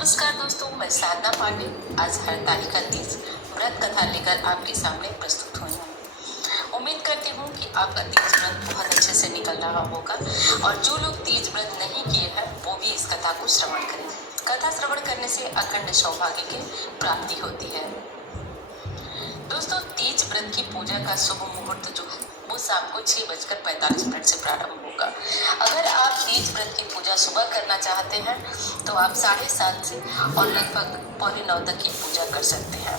नमस्कार दोस्तों, मैं साधना पांडे आज हरतालिका तीज व्रत कथा लेकर आपके सामने प्रस्तुत हुई हूँ। उम्मीद करती हूँ कि आपका तीज व्रत बहुत अच्छे से निकल रहा होगा और जो लोग तीज व्रत नहीं किए हैं वो भी इस कथा को श्रवण करें। कथा श्रवण करने से अखंड सौभाग्य की प्राप्ति होती है। दोस्तों, तीज व्रत की पूजा का शुभ मुहूर्त जो है वो शाम को 6:45 से प्रारंभ होगा। अगर आप तीज व्रत की पूजा सुबह करना चाहते हैं तो आप 7:30 से और लगभग 8:45 तक की पूजा कर सकते हैं।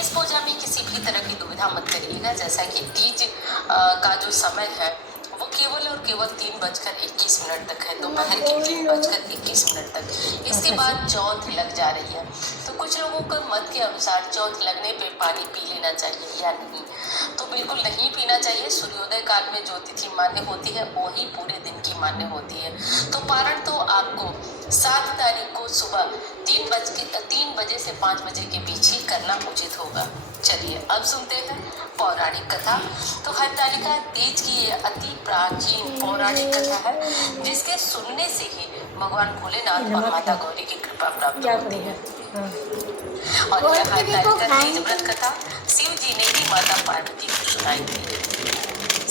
इस पूजा में किसी भी तरह की दुविधा मत करिएगा, जैसा कि तीज का जो समय है वो केवल और केवल 3:21 तक है, दोपहर के 3:21 तक। इसके बाद चौथ लग जा रही है, तो कुछ लोगों को मत के अनुसार चौथ लगने पे पानी पी लेना चाहिए या नहीं, तो बिल्कुल नहीं पीना चाहिए। सूर्योदय काल में जो तिथि मान्य होती है वही पूरे दिन की मान्य होती है। तो पारण तो आपको 7 तारीख को सुबह 3 बजे से 5 बजे के बीच ही करना उचित होगा। चलिए अब सुनते हैं पौराणिक कथा। तो हरतालिका तीज की ये अति प्राचीन पौराणिक कथा है, जिसके सुनने से ही भगवान भोलेनाथ और माता गौरी की कृपा प्राप्त होती है। और यह हरतालिका तीज व्रत कथा शिव जी ने ही माता पार्वती को सुनाई थी।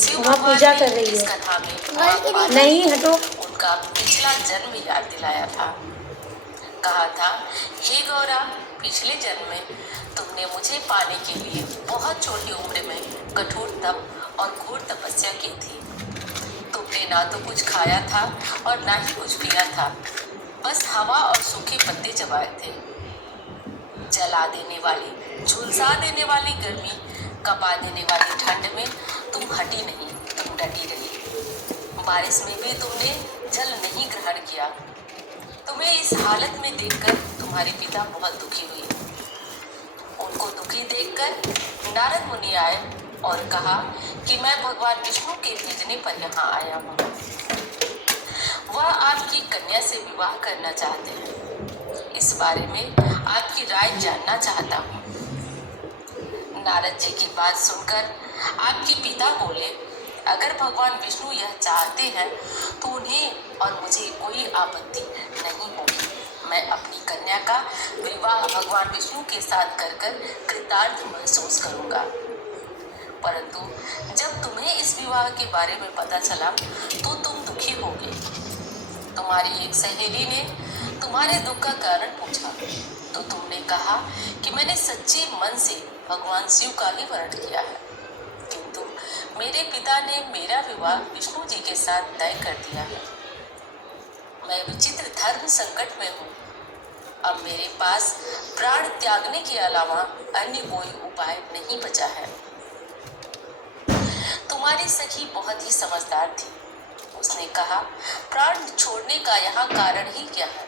शिव भगवान ने इस कथा में नहीं हटो उनका पिछला जन्म याद दिलाया था। कहा था, हे गौरा, पिछले जन्म में तुमने मुझे पाने के लिए बहुत छोटी उम्र में कठोर तप और घोर तपस्या की थी। तुमने ना तो कुछ खाया था और ना ही कुछ पिया था, बस हवा और सूखे पत्ते चबाए थे। जला देने वाली, झुलसा देने वाली गर्मी, कपा देने वाली ठंड में तुम हटी नहीं, तुम डटी रही। बारिश में भी तुमने जल नहीं ग्रहण किया। तुम्हें इस हालत में देखकर तुम्हारे पिता बहुत दुखी हुए। उनको दुखी देखकर नारद मुनि आए और कहा कि मैं भगवान विष्णु के भेजने पर यहाँ आया हूँ। वह आपकी कन्या से विवाह करना चाहते हैं। इस बारे में आपकी राय जानना चाहता हूँ। नारद जी की बात सुनकर आपके पिता बोले, अगर भगवान विष्णु यह चाहते हैं तो उन्हें और मुझे कोई आपत्ति नहीं होगी। मैं अपनी कन्या का विवाह भगवान विष्णु के साथ कर कृतार्थ महसूस करूंगा। परंतु जब तुम्हें इस विवाह के बारे में पता चला तो तुम दुखी होगे। तुम्हारी एक सहेली ने तुम्हारे दुख का कारण पूछा तो तुमने कहा कि मैंने सच्चे मन से भगवान शिव का ही वरण किया है, किंतु मेरे पिता ने मेरा विवाह विष्णु जी के साथ तय कर दिया है। मैं विचित्र धर्म संकट में हूँ। अब मेरे पास प्राण त्यागने के अलावा अन्य कोई उपाय नहीं बचा है। तुम्हारी सखी बहुत ही समझदार थी। उसने कहा, प्राण छोड़ने का यहाँ कारण ही क्या है?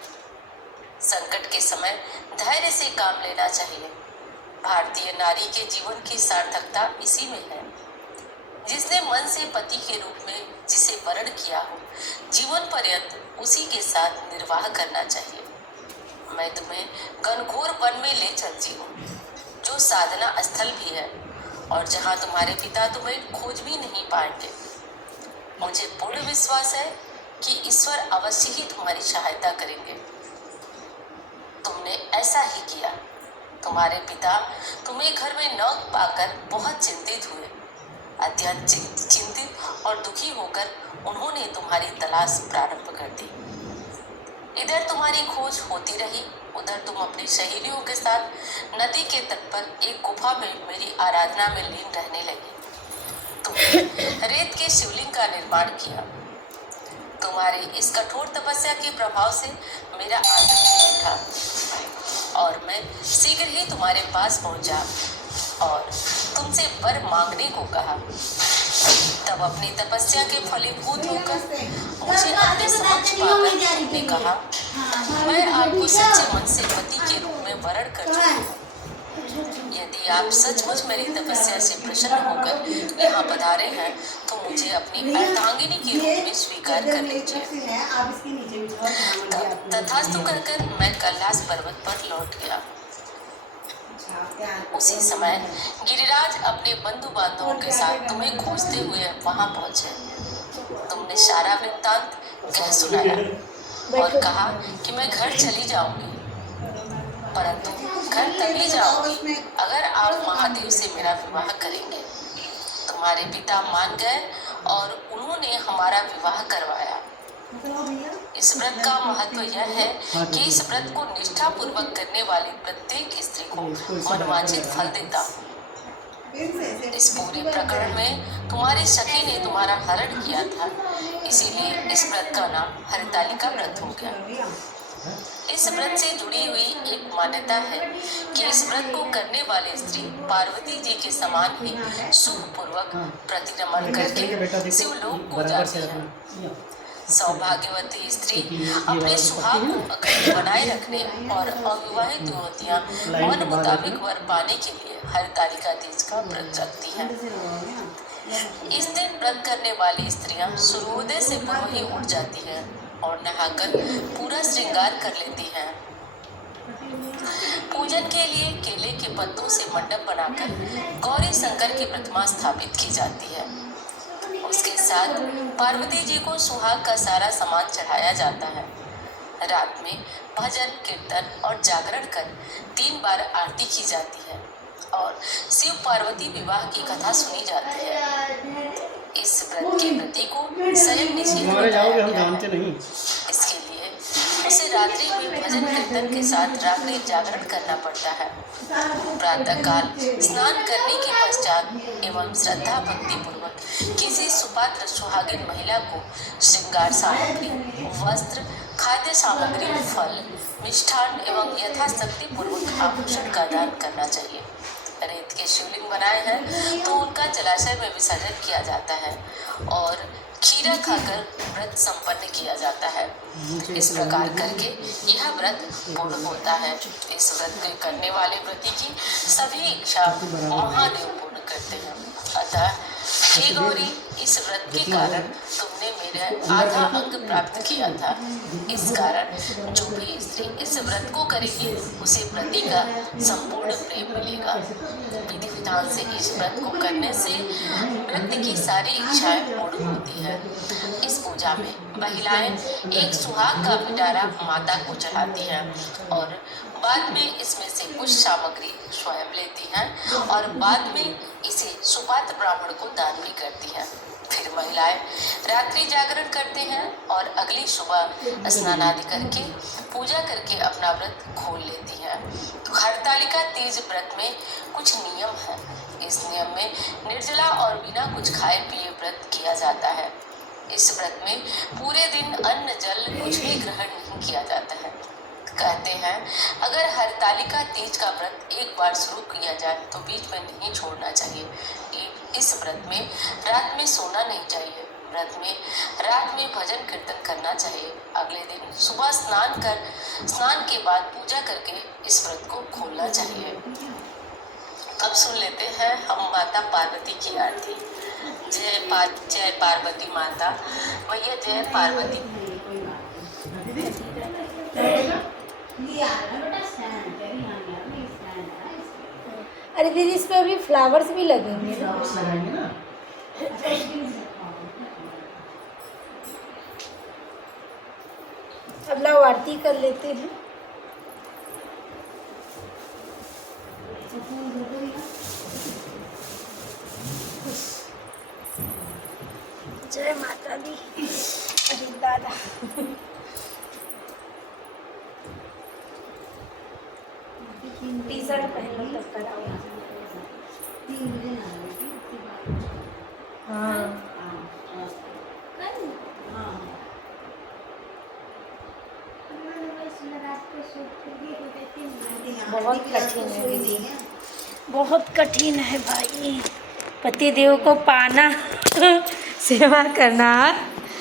संकट के समय धैर्य से काम लेना चाहिए। भारतीय नारी के जीवन की सार्थकता इसी में है। जिसने मन से पति के रूप में जिसे वरण किया हो, जीवन पर्यंत उसी के साथ निर्वाह करना चाहिए। मैं तुम्हें घनघोर वन में ले चलती हूँ, जो साधना स्थल भी है और जहाँ तुम्हारे पिता तुम्हें खोज भी नहीं पाएंगे। मुझे पूर्ण विश्वास है कि ईश्वर अवश्य ही तुम्हारी सहायता करेंगे। तुमने ऐसा ही किया। तुम्हारे पिता तुम्हें घर में न पाकर बहुत चिंतित हुए। अत्यंत चिंतित और दुखी होकर उन्होंने तुम्हारी तलाश प्रारंभ कर दी। इधर तुम्हारी खोज होती रही, उधर तुम अपनी सहेलियों के साथ नदी के तट पर एक गुफा में मेरी आराधना में लीन रहने लगी। तुमने रेत के शिवलिंग का निर्माण किया। तुम्हारी इस कठोर तपस्या के प्रभाव से मेरा आनंद उठा और मैं शीघ्र ही तुम्हारे पास पहुंचा और तुमसे वर मांगने को कहा। तब अपनी तपस्या के फलीभूत होकर मुझे अपने समक्ष पाकर तुमने कहा, मैं आपको सच्चे मन से पति के रूप में वरण कर चुकी हूँ। यदि आप सचमुच मेरी तपस्या से प्रसन्न होकर यहाँ पधारे हैं तो मुझे अपनी अर्धांगिनी के रूप में स्वीकार कर लीजिए। तथास्तु कहकर मैं कैलाश पर्वत पर लौट गया। उसी समय गिरिराज अपने बंधु बांधवों के साथ तुम्हें खोजते हुए वहां पहुंचे। तुमने सारा वृत्तांत कह सुनाया। और कहा कि मैं घर चली जाऊंगी, परंतु घर तभी जाऊंगी अगर आप महादेव से मेरा विवाह करेंगे। तुम्हारे पिता मान गए और उन्होंने हमारा विवाह करवाया। इस व्रत का महत्व यह है कि इस व्रत को निष्ठा पूर्वक करने वाली प्रत्येक स्त्री को मनवांछित फल देता हूँ। इस पूरे प्रकरण में तुम्हारी सखी ने तुम्हारा हरण किया था, इसीलिए इस व्रत का नाम हरतालिका व्रत हो गया। इस व्रत से जुड़ी हुई एक मान्यता है कि इस व्रत को करने वाली स्त्री पार्वती जी के समान ही सुख पूर्वक प्रतिनमन करके शिवलोक को जाती है। सौभाग्यवती स्त्री अपने सुहाग को अखंड बनाए रखने और अविवाहित युवतियां मन मुताबिक वर पाने के लिए हरतालिका तीज का व्रत रखती हैं। इस दिन व्रत करने वाली स्त्रियां सूर्योदय से पूर्व ही उठ जाती हैं और नहाकर पूरा श्रृंगार कर लेती हैं। पूजन के लिए केले के पत्तों से मंडप बनाकर गौरी शंकर की प्रतिमा स्थापित की जाती है। उसके साथ पार्वती जी को सुहाग का सारा सामान चढ़ाया जाता है। रात में भजन कीर्तन और जागरण कर 3 बार आरती की जाती है और शिव पार्वती विवाह की कथा सुनी जाती है। इस व्रत के व्रती को स्वयं निषेध बताया गया है। इसके लिए उसे रात्रि में भजन कीर्तन के साथ रात्रि जागरण करना पड़ता है। प्रातः काल स्नान करने के पश्चात एवं श्रद्धा भक्ति पूर्वक किसी सुपात्र सुहागिन महिला को श्रृंगार सामग्री, वस्त्र, खाद्य सामग्री, फल, मिष्ठान एवं यथाशक्ति पूर्वक आभूषण का दान करना चाहिए। रेत के शिवलिंग बनाए हैं तो उनका जलाशय में विसर्जन किया जाता है और खीरा खाकर व्रत संपन्न किया जाता है। इस प्रकार करके यह व्रत पूर्ण होता है। इस व्रत के करने वाले व्रती की सभी इच्छा महादेव पूर्ण करते हैं। अतः हे गौरी, इस व्रत के कारण तुमने मेरे आधा अंग प्राप्त किया था। इस कारण जो भी स्त्री इस व्रत को करेगी उसे पति का संपूर्ण प्रेम मिलेगा। विधि विधान से इस व्रत को करने से व्यक्ति की सारी इच्छाएं पूर्ण होती है। इस पूजा में महिलाएं एक सुहाग का पिटारा माता को चढ़ाती हैं और बाद में इसमें से कुछ सामग्री स्वयं लेती हैं और बाद में इसे सुपात्र ब्राह्मण को दान भी करती हैं। फिर महिलाएं रात्रि जागरण करते हैं और अगली सुबह स्नान आदि करके पूजा करके अपना व्रत खोल लेती हैं। तो हरतालिका तीज व्रत में कुछ नियम है। इस नियम में निर्जला और बिना कुछ खाए पिए व्रत किया जाता है। इस व्रत में पूरे दिन अन्न जल कुछ भी ग्रहण नहीं किया जाता है। कहते हैं अगर हरतालिका तीज का व्रत एक बार शुरू किया जाए तो बीच में नहीं छोड़ना चाहिए। इस व्रत में रात में सोना नहीं चाहिए। व्रत में रात में भजन कीर्तन करना चाहिए। अगले दिन सुबह स्नान के बाद पूजा करके इस व्रत को खोलना चाहिए। अब सुन लेते हैं हम माता पार्वती की आरती। जय पार्वती माता, भैया जय पार्वती। अरे दीदी, इस पे अभी फ्लावर्स भी लगेंगे ना? अब लाओ आरती कर लेते हैं। जय माता दी। अरे दादा, टी शर्ट पहन लो तब कराओ। हाँ, बहुत कठिन है दीदी, बहुत कठिन है भाई। पति देव को पाना सेवा करना